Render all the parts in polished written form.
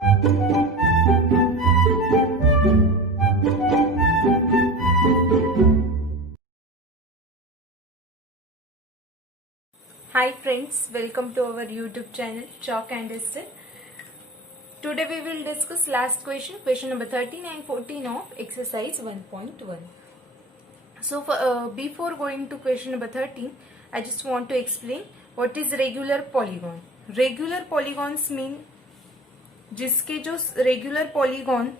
Hi friends, welcome to our YouTube channel Chalk and Essay. Today we will discuss last question number 13 and 14 of exercise 1.1. So before going to question number 13, I just want to explain what is regular polygon. Regular polygons mean जिसके जो regular polygon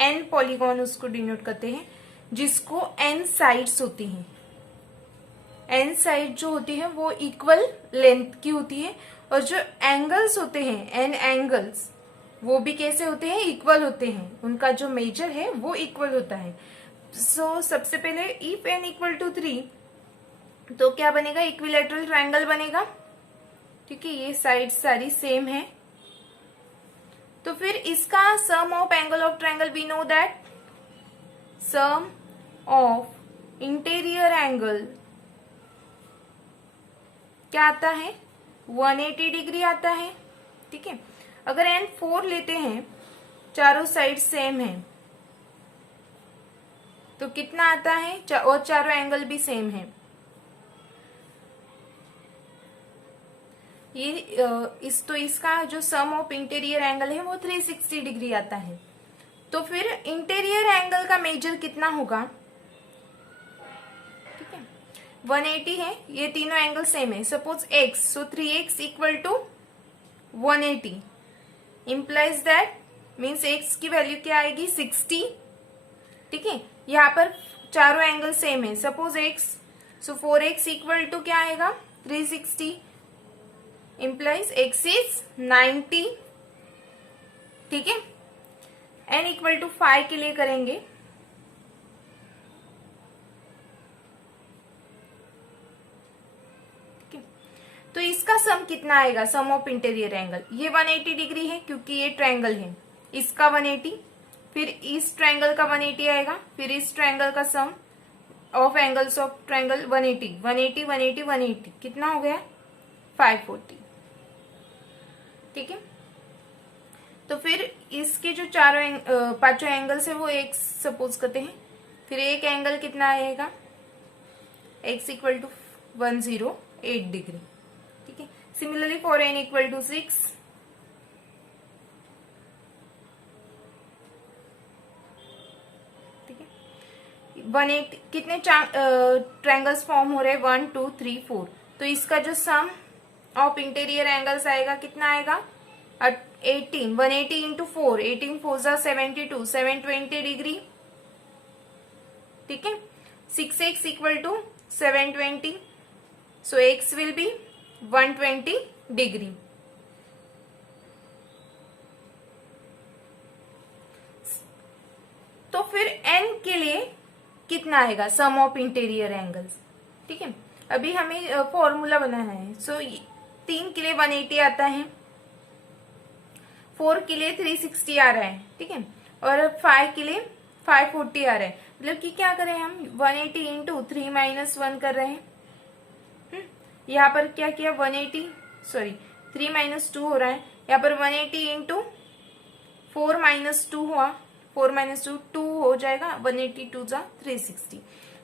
n polygon उसको denote करते हैं, जिसको n sides होती हैं. n side जो होती है वो इक्वल लेंथ की होती है, और जो एंगल्स होते हैं n एंगल्स वो भी कैसे होते हैं, इक्वल होते हैं. उनका जो मेजर है वो इक्वल होता है. सो सबसे पहले इफ n इक्वल टू 3 तो क्या बनेगा, इक्विलैटरल ट्रायंगल बनेगा. ठीक है, ये साइड सारी सेम है. तो फिर इसका sum of angle of triangle we know that sum of interior angle क्या आता है, 180 डिग्री आता है. ठीक है, अगर n 4 लेते हैं, चारों साइड सेम है, तो कितना आता है, और चारों एंगल भी सेम है. तो इसका जो सम ऑफ इंटीरियर एंगल है वो 360 डिग्री आता है. तो फिर इंटीरियर एंगल का मेजर कितना होगा. ठीक है, 180 है, ये तीनों एंगल सेम है. Suppose x, so 3x equal to 180 implies that means x की वैल्यू क्या आएगी, 60. ठीक है, यहाँ पर चारों एंगल सेम है. Suppose x, so 4x equal to क्या आएगा, 360 इम्प्लाइज x इज 90. ठीक है, n इक्वल टू 5 के लिए करेंगे. ठीक है, तो इसका सम कितना आएगा, सम ऑफ इंटीरियर एंगल. ये 180 डिग्री है क्योंकि ये ट्रायंगल है, इसका 180, फिर इस ट्रायंगल का 180 आएगा, फिर इस ट्रायंगल का सम ऑफ एंगल्स ऑफ ट्रायंगल 180 180 180 180 कितना हो गया, 540. ठीक है, तो फिर इसके जो पांचों एंगल्स है वो एक सपोज करते हैं. फिर एक एंगल कितना आएगा, x इक्वल टू 108 डिग्री. ठीक है, similarly for n equal to 6. ठीक है, 180 कितने ट्रायंगल्स फॉर्म हो रहे हैं, 1 2 3 4. तो इसका जो सम ऑफ इंटीरियर एंगल्स आएगा कितना आएगा, 18. 180 इंटू 4, 18 4 जा 72, 720 डिग्री. ठीक है, 6x equal to 720, so x will be 120 degree. तो फिर n के लिए कितना आएगा, सम ऑफ इंटीरियर एंगल्स. ठीक है, अभी हमें फॉर्मूला बनाना है. सो 3 के लिए 180 आता है, 4 के लिए 360 आ रहा है. ठीक है, और 5 के लिए 540 आ रहा है. मतलब कि क्या करें हम, 180 इंटू 3 माइनस 1 कर रहे हैं. यहाँ पर क्या किया, 3 माइनस 2 हो रहा है. यहाँ पर 180 इंटू 4 माइनस 2 हुआ, 4 माइनस 2 हो जाएगा, 180 2 जा 360.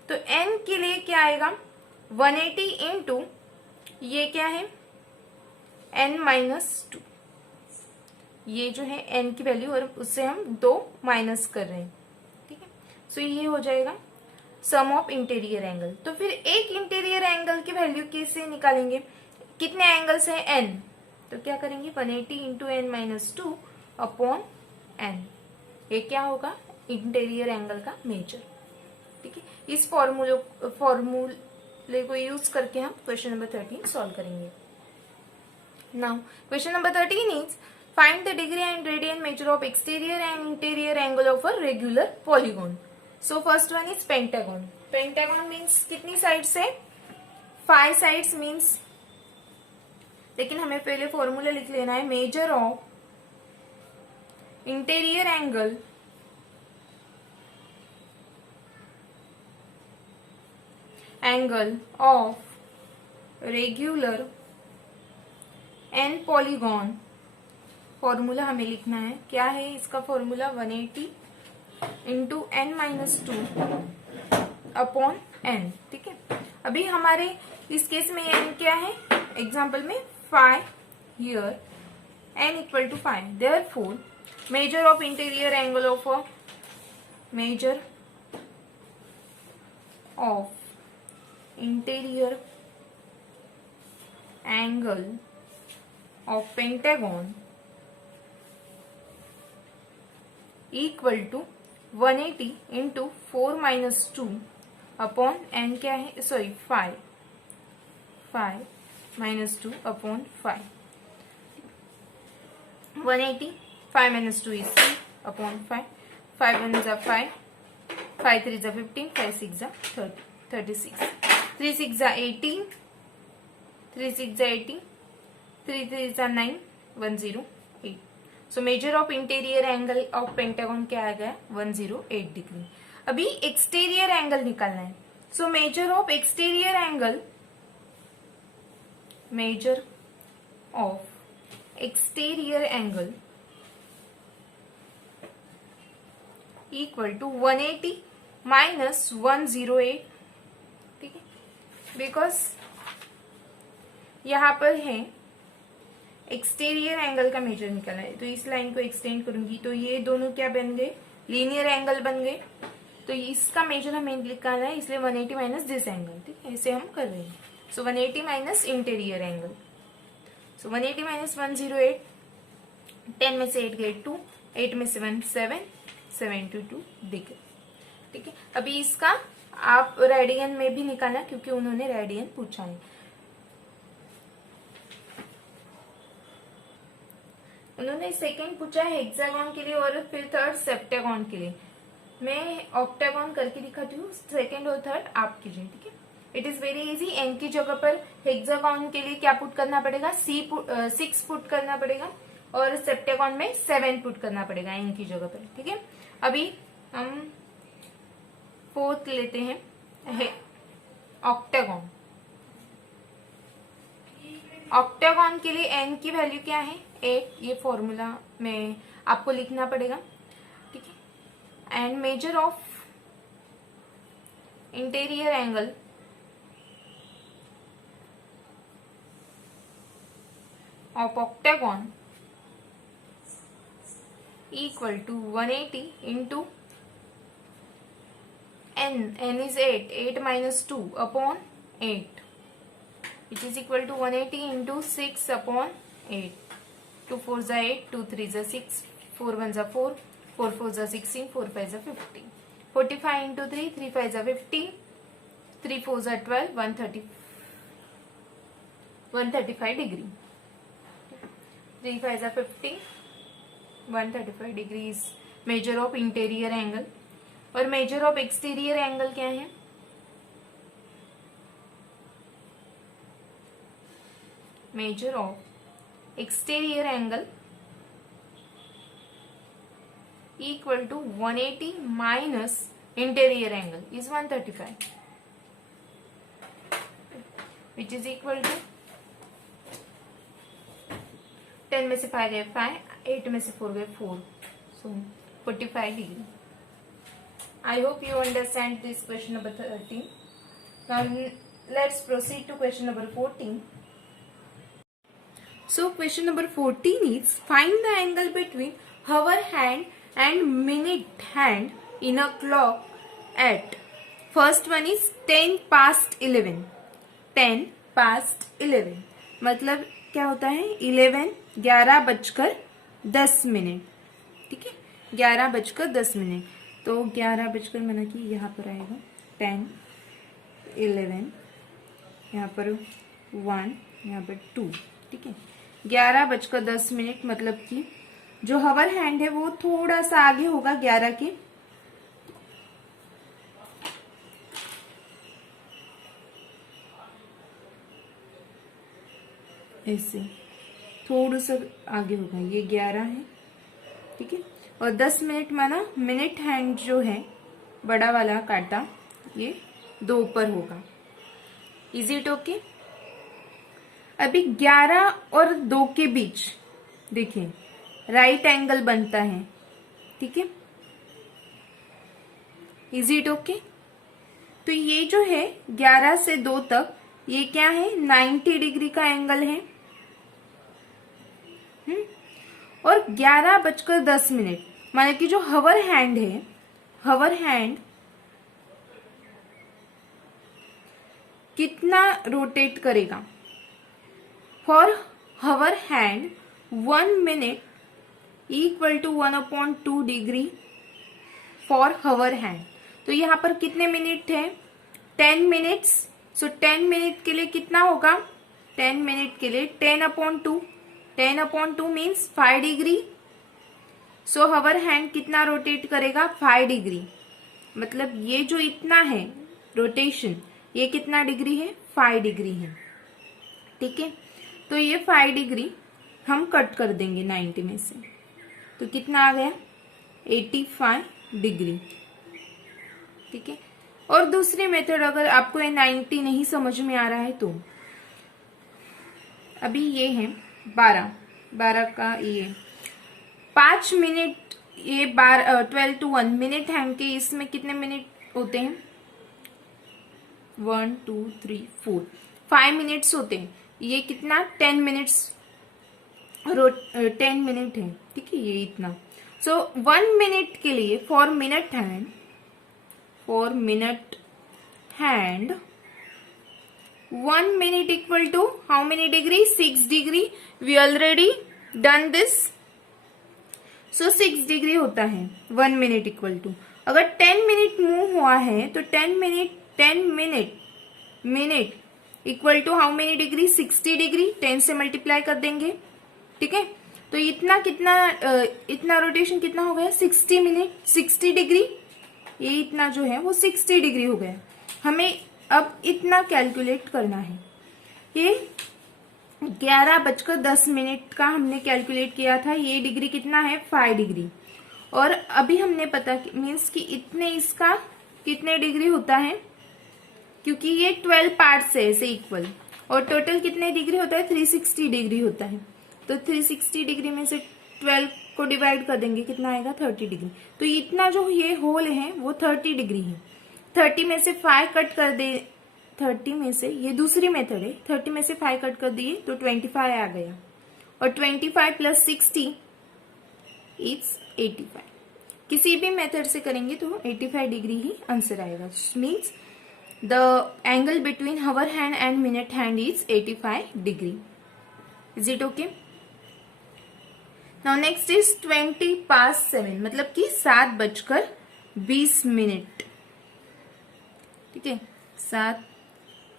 तो n के लिए क्या आएगा, 180 इंटू ये क्या है, n माइनस 2. ये जो है n की वैल्यू, और उससे हम 2 माइनस कर रहे हैं. ठीक है, सो ये हो जाएगा सम ऑफ इंटीरियर एंगल. तो फिर एक इंटीरियर एंगल की वैल्यू कैसे निकालेंगे, कितने एंगल्स हैं, n. तो क्या करेंगे, 180 into n minus 2 upon n. ये क्या होगा, इंटीरियर एंगल का मेजर. ठीक है, इस फॉर्मूले को यूज करके हम क्वेश्चन नंबर 13 सॉल्व करेंगे. Now, question number 13 is find the degree and radian measure of exterior and interior angle of a regular polygon. So first one is pentagon. Pentagon means कितनी sides है, 5 sides means. लेकिन हमें पहले formula लिख लेना है, measure of interior angle of regular n polygon formula हमें लिखना है। क्या है इसका formula? 180 into n minus 2 upon n। ठीक है, अभी हमारे इस केस में n क्या है? एग्जाम्पल में 5 here n equal to 5, therefore measure of interior angle of a measure of interior angle of pentagon equal to 180 into 4 minus 2 upon n क्या है? Sorry 5 minus 2 upon 5. 180 5 minus 2 is 3 upon 5. 5 1 is 5, 5 3 is 15, 5 6 is 30, 36, 3 6 is 18, 3 6 is 18, 3 3 is 9, 108. So measure of interior angle of pentagon क्या आ गया? 108 degree. अभी exterior angle निकालना है। So measure of exterior angle, measure of exterior angle equal to 180 minus 108। ठीक है, because यहां पर है एक्सटीरियर एंगल का मेजर निकालना है, तो इस लाइन को एक्सटेंड करूंगी तो ये दोनों क्या बन गए? लीनियर एंगल बन गए। तो इसका मेजर हमें निकालना है, इसलिए 180 माइनस दिस एंगल। ठीक है, इसे हम कर रहे हैं। सो 180 माइनस इंटीरियर एंगल, सो 180 माइनस 108, 10 में से 8 गए 2, 8 में से 1 7, 72 डिग्री। ठीक है, अभी इसका आप रेडियन में भी निकालना क्योंकि उन्होंने रेडियन पूछा है। उन्होंने सेकंड पूछा है हेक्सागन के लिए और फिर थर्ड सेप्टागन के लिए। मैं ऑक्टागन करके दिखाती हूँ, सेकंड और थर्ड आप कीजिए। ठीक है, it is very easy. N की जगह पर हेक्सागन के लिए क्या पुट करना पड़ेगा? 6 पुट करना पड़ेगा और सेप्टागन में 7 पुट करना पड़ेगा एन की जगह पर। ठीक है, अभी हम फोर्थ लेते हैं ऑक्टागन। ऑक्टागन के लिए एन की वैल्यू क्या है? 8। ये फॉर्मूला में आपको लिखना पड़ेगा। ठीक है, and major of interior angle of octagon equal to 180 into n is 8, 8 minus 2 upon 8, which is equal to 180 into 6 upon 8. 2 4s are 8, 2 3s are 6, 4 1s are 4, 4 4s are 16, 4 5s are 15. 45 into 3, 3 5s are 15, 3 4s are 12, 135 degree. 3 5s are 15, 135 degree is measure of interior angle. और measure of exterior angle क्या है? Measure of exterior angle equal to 180 minus interior angle is 135, which is equal to 10 में से 5 गए 5, 8 में से 4 गए 4, so 45 degree. I hope you understand this question number 13. Now let's proceed to question number 14. So question number 14 is find the angle between hour hand and minute hand in a clock at, first one is 10 past 11. 10 past 11 मतलब क्या होता है? 11 बजकर 10 minute. ठीक है, 11 बजकर 10 minute. तो 11 बजकर माना कि यहाँ पर आएगा 10, 11, यहाँ पर 1, यहाँ पर 2। ठीक है, 11 बजकर 10 मिनट मतलब कि जो हवर हैंड है वो थोड़ा सा आगे होगा 11 के। ऐसे थोड़ा सा आगे होगा, ये 11 है। ठीक है, और 10 मिनट माना मिनट हैंड जो है बड़ा वाला काटा ये 2 पर होगा। Is it okay? अभी 11 और 2 के बीच देखिए राइट एंगल बनता है। ठीक है, इज इट ओके? तो ये जो है 11 से 2 तक ये क्या है, 90 डिग्री का एंगल है। और 11:10 माने कि जो हवर हैंड है, हवर हैंड कितना रोटेट करेगा? For hour hand 1 minute equal to 1/2 degree for hour hand. तो यहाँ पर कितने मिनट है? 10 मिनट्स। सो 10 मिनट के लिए कितना होगा? 10 मिनट के लिए 10/2, 10/2 मीन्स 5 डिग्री। सो हवर हैंड कितना रोटेट करेगा? 5 डिग्री। मतलब ये जो इतना है रोटेशन, ये कितना डिग्री है? 5 डिग्री है। ठीक है, तो ये 5 डिग्री हम कट कर देंगे 90 में से, तो कितना आ गया? 85 डिग्री। ठीक है, और दूसरी मेथड, अगर आपको ये 90 नहीं समझ में आ रहा है तो अभी ये है 12 का ये 5 मिनट, ये 12 to 1 मिनट हैंड के, इसमें कितने मिनट होते हैं? 1 2 3 4 5 मिनट्स होते हैं। ये कितना? 10 मिनट्स 10 मिनट है। ठीक है, ये इतना। सो 1 मिनट के लिए for minute hand 1 minute equal to how many degree? 6 degree. We already done this. So 6 degree होता है 1 मिनट इक्वल टू। अगर 10 मिनट मूव हुआ है तो 10 minute equal to how many degree? 60 degree. 10 से मल्टीप्लाई कर देंगे। ठीक है, तो इतना रोटेशन कितना हो गया? 60 मिनट, 60 डिग्री। ये इतना जो है वो 60 डिग्री हो गया। हमें अब इतना कैलकुलेट करना है। ये 11:10 का हमने कैलकुलेट किया था। ये डिग्री कितना है? 5 डिग्री। और अभी हमने पता मीन्स कि इतने इसका कितने डिग्री होता है, क्योंकि ये 12 पार्ट्स है ऐसे इक्वल, और टोटल कितने डिग्री होता है? 360 डिग्री होता है। तो 360 डिग्री में से 12 को डिवाइड कर देंगे, कितना आएगा? 30 डिग्री। तो इतना जो ये होल है वो 30 डिग्री है। 30 में से 5 कट कर दे, 30 में से, ये दूसरी मेथड है, 30 में से 5 कट कर दिए तो 25 आ गया, और 25 प्लस 60 इज 85। किसी भी मेथड से करेंगे तो 85 डिग्री ही आंसर आएगा। Means the angle between hour hand and minute hand is 85 degree. Is it okay? Now next is 7:20, मतलब कि 7:20। ठीक है, 7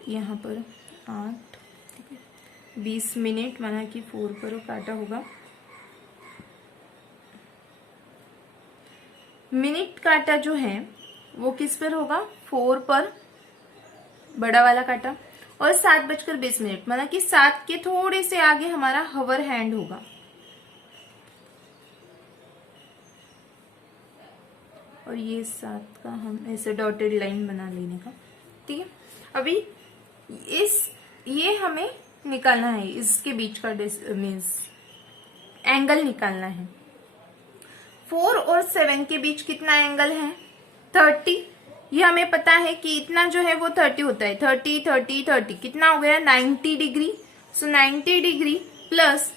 यहाँ पर 8, ठीक है, 20 मिनट माना कि 4 पर काटा होगा। मिनट काटा जो है वो किस पर होगा? 4 पर, बड़ा वाला काटा। और 7:20 माना कि 7 के थोड़े से आगे हमारा हवर हैंड होगा। और ये 7 का हम ऐसे डॉटेड लाइन बना लेने का। ठीक है, अभी ये हमें निकालना है, इसके बीच का मीन्स एंगल निकालना है। 4 और 7 के बीच कितना एंगल है? 30। ये हमें पता है कि इतना जो है वो 30 होता है। 30 30 30 कितना हो गया? 90 डिग्री। सो 90 डिग्री प्लस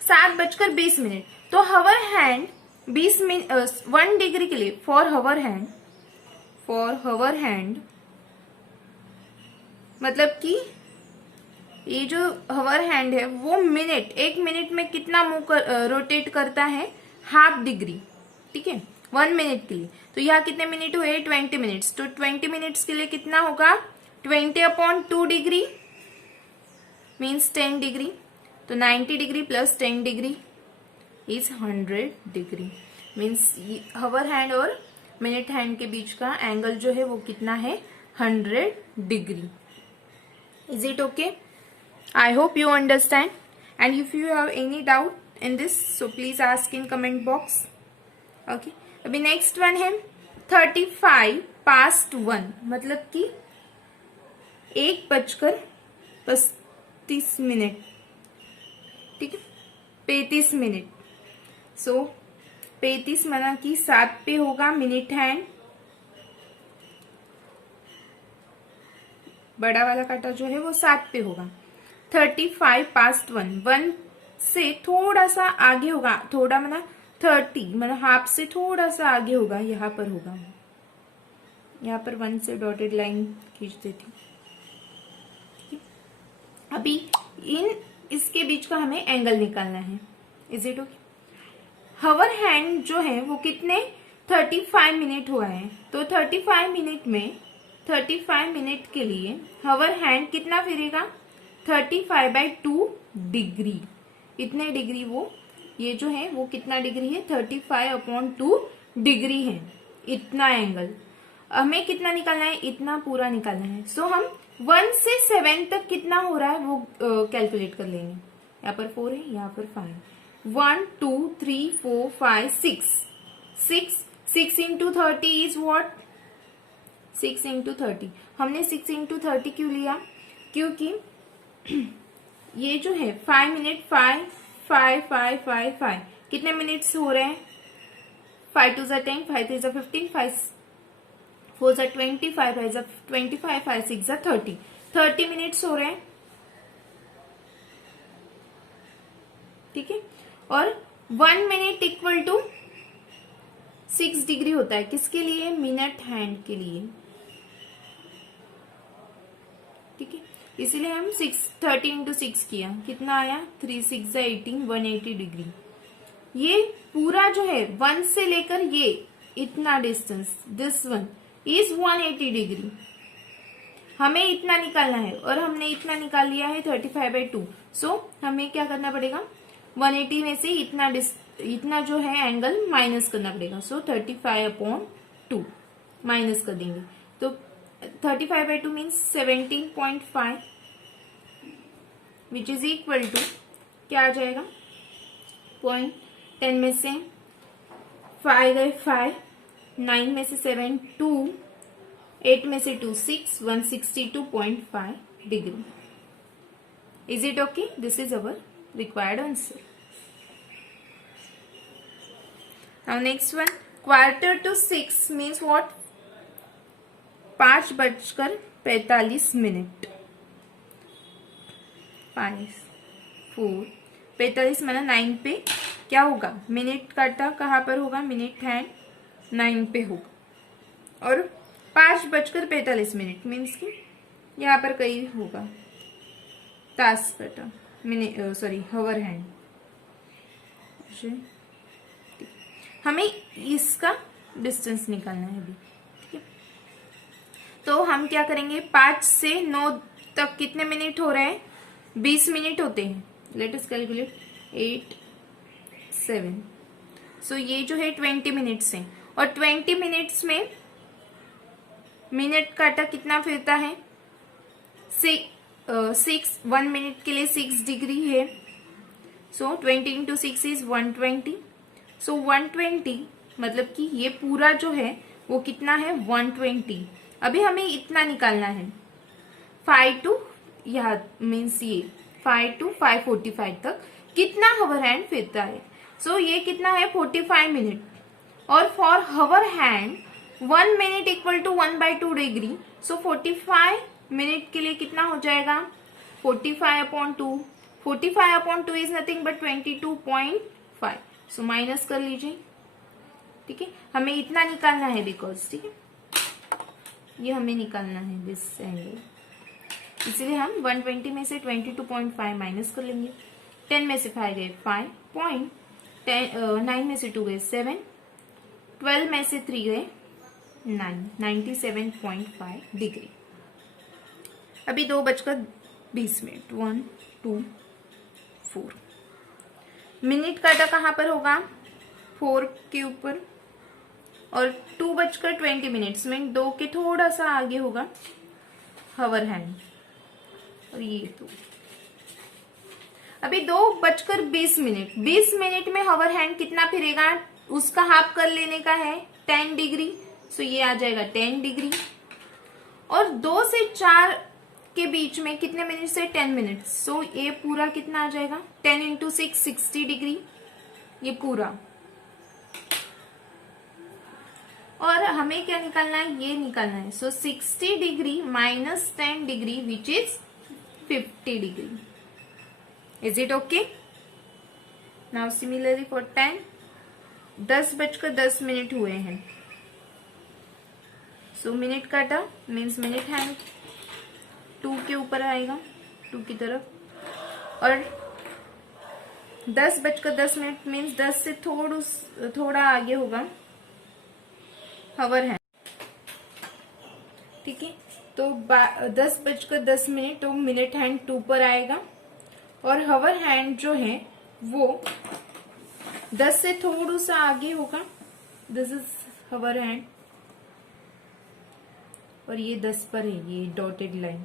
7:20। तो हवर हैंड 20 मिनट 1 डिग्री के लिए फॉर हवर हैंड मतलब कि ये जो हवर हैंड है वो एक मिनट में कितना रोटेट करता है? Half degree. ठीक है, 1 मिनट के लिए। तो यहाँ कितने मिनट हुए? 20 मिनट्स। तो 20 मिनट्स के लिए कितना होगा? 20/2 डिग्री मीन्स 10 डिग्री। तो 90 degree plus 10 degree is 100 degree. Means hour hand और मिनट हैंड के बीच का एंगल जो है वो कितना है? 100 degree. Is it okay? I hope you understand, and if you have any doubt in this, so please ask in comment box. Okay. अभी next one है 35:1, मतलब कि 1:35। ठीक है, 35 मिनट। सो 35 मना कि 7 पे होगा मिनट हैंड, बड़ा वाला काटा जो है वो 7 पे होगा। 35 पास्ट 1, 1 से थोड़ा सा आगे होगा, थोड़ा मना 30 मना हाफ से थोड़ा सा आगे होगा, यहाँ पर होगा। यहाँ पर 1 से डॉटेड लाइन खींच देती। अभी इसके बीच का हमें एंगल निकालना है। Is it okay? Hour hand जो है वो कितने 35 मिनट हुआ है, तो 35 मिनट में 35 मिनट के लिए हवर हैंड कितना फिरेगा 35/2 डिग्री। इतने डिग्री वो ये जो है वो कितना डिग्री है 35/2 डिग्री है, इतना एंगल। हमें कितना निकालना है, इतना पूरा निकालना है। सो हम 1 से 7 तक कितना हो रहा है वो कैलकुलेट कर लेंगे। यहाँ पर 4 है, यहाँ पर 5। 1 2 3 4 5 6 इंटू 30 इज व्हाट 6 इंटू 30। हमने 6 इंटू 30 क्यों लिया, क्योंकि ये जो है 5 मिनट 5 5 5 5 5 कितने मिनट्स हो रहे हैं 5 2 10 5 3 15 5 4 20 5 5 25 5 6 30 मिनट्स हो रहे हैं। ठीक है, और 1 मिनट इक्वल टू 6 डिग्री होता है, किसके लिए मिनट हैंड के लिए। ठीक है, इसीलिए हम 30 इंटू 6 किया, कितना आया 3 6 18 180 डिग्री। ये पूरा जो है 1 से लेकर ये इतना distance this one is 180 degree. हमें इतना निकालना है और हमने इतना निकाल लिया है 35/2। सो हमें क्या करना पड़ेगा 180 में से इतना जो है एंगल माइनस करना पड़ेगा। सो 35/2 माइनस कर देंगे, तो 35/2 means 17.5 which is equal to क्या आ जाएगा 10 में से 5 गए 5, 9 में से 7 2, 8 में से 2 6, 162.5 degree. Is it okay? This is our required answer. Now next one, 5:45 means what 5:45 5 4 45 माना 9 पे क्या होगा मिनट काटा कहाँ पर होगा मिनट हैंड 9 पे होगा, और 5:45 मीन्स की यहाँ पर कहीं होगा ताश काटा मिनट सॉरी हवर हैंड। हमें इसका डिस्टेंस निकालना है अभी। ठीक है, तो हम क्या करेंगे 5 से 9 तक कितने मिनट हो रहे हैं 20 मिनट होते हैं। Let us calculate 8 7। सो ये जो है 20 मिनट्स है, और 20 मिनट्स में मिनट काटा कितना फिरता है 6 1 मिनट के लिए 6 डिग्री है। सो 20 इंटू 6 इज 120। सो 120 मतलब कि ये पूरा जो है वो कितना है 120। अभी हमें इतना निकालना है 5 टू यह मीन्स ये 5 to 5:45 तक कितना हवर हैंड फिरता है। सो ये कितना है 45 मिनट, और for hour hand 1 minute equal to 1/2 degree. So 45 minute के लिए कितना हो जाएगा 45/2। 45/2 is nothing but 22.5। So minus कर लीजिए। ठीक है, हमें इतना निकालना है बिकॉज ठीक है ये हमें निकालना है दिस एंगल, इसलिए हम 120 में से 22.5 माइनस कर लेंगे। 10 में से 5 गए 5 पॉइंट, 9 में से 2 गए 7, 12 में से 3 गए 9, 97.5 डिग्री। अभी 2:20 1 2 4 मिनट काटा कहाँ पर होगा 4 के ऊपर, और 2:20 में 2 के थोड़ा सा आगे होगा हवर हैंड, और ये तो अभी 2:20 20 मिनट में हवर हैंड कितना फिरेगा उसका हाफ कर लेने का है 10 डिग्री। सो ये आ जाएगा 10 डिग्री, और 2 से 4 के बीच में कितने मिनट से 10 मिनट। सो ये पूरा कितना आ जाएगा 10 इंटू 6 60 डिग्री, ये पूरा और हमें क्या निकालना है, ये निकालना है. सो 60 degree minus 10 degree which is 50 degree. Is it okay? Now similarly for 10, 10:10 हुए हैं. सो मिनट काटा मीन्स मिनट हैंड 2 के ऊपर आएगा, 2 की तरफ. और 10:10 मीन्स 10 से थोड़ा आगे होगा हवर हैंड. ठीक है, तो 10:10 तो मिनट हैंड 2 पर आएगा. और हवर हैंड जो है वो 10 से थोड़ा सा आगे होगा. दिस इज हवर हैंड और ये 10 पर है, ये डॉटेड लाइन.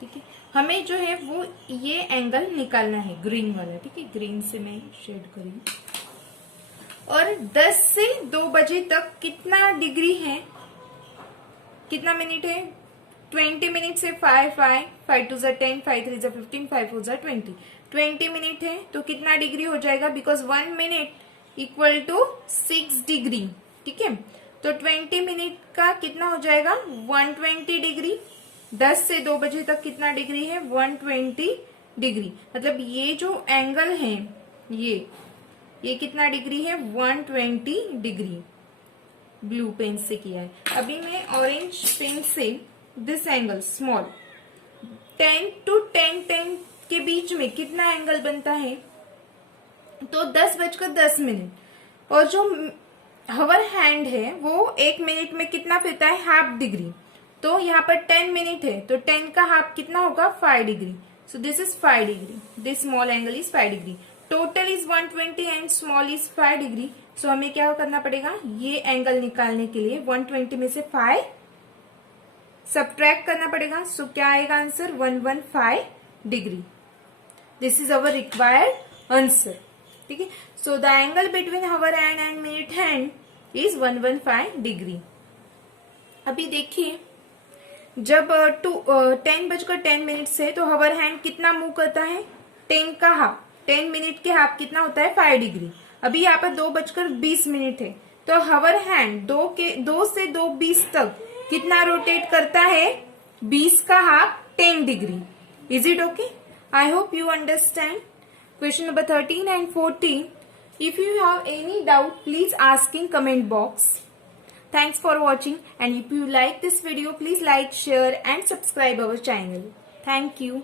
ठीक है, हमें जो है वो ये एंगल निकालना है, ग्रीन वाला. ठीक है, ग्रीन से मैं शेड करूंगी. और 10 से 2 बजे तक कितना डिग्री है, कितना मिनट है, 20 मिनट से 5 2 10 5 3 15 5 4 20 20 मिनट है. तो कितना डिग्री हो जाएगा, because 1 minute equal to 6 degree. ठीक है, तो 20 मिनट का कितना हो जाएगा, 120 डिग्री. 10 से 2 बजे तक कितना डिग्री है, 120 डिग्री. मतलब ये जो एंगल है ये कितना डिग्री है, 120 डिग्री. ब्लू पेन से किया है. अभी मैं ऑरेंज पेन से दिस एंगल स्मॉल 10 to 10 के बीच में कितना एंगल बनता है, तो 10:10. और जो हवर हैंड है वो 1 मिनट में कितना फिरता है, हाफ डिग्री. तो यहाँ पर 10 मिनट है, तो 10 का हाफ कितना होगा, 5 degree. So this is 5 degree. This small angle is 5 degree. Total is 120 and small is 5 degree. So हमें क्या करना पड़ेगा, ये एंगल निकालने के लिए 120 में से 5 सब्ट्रैक्ट करना पड़ेगा. सो क्या आएगा answer, 115 degree. This is our required answer. ठीक है, so the angle between hour hand and minute hand is 115 degree. अभी देखिए, जब 10:10 है तो हवर हैंड कितना मूव करता है, 10 का हाफ. 10 मिनट के हाफ कितना होता है, 5 डिग्री. अभी यहाँ पर 2:20 है, तो हवर हैंड 2 से 2:20 तक कितना रोटेट करता है, 20 का half 10 degree. Is it okay? I hope you understand. Question number 13 and 14. If you have any doubt, please ask in comment box. Thanks for watching, and if you like this video, please like, share and subscribe our channel. Thank you.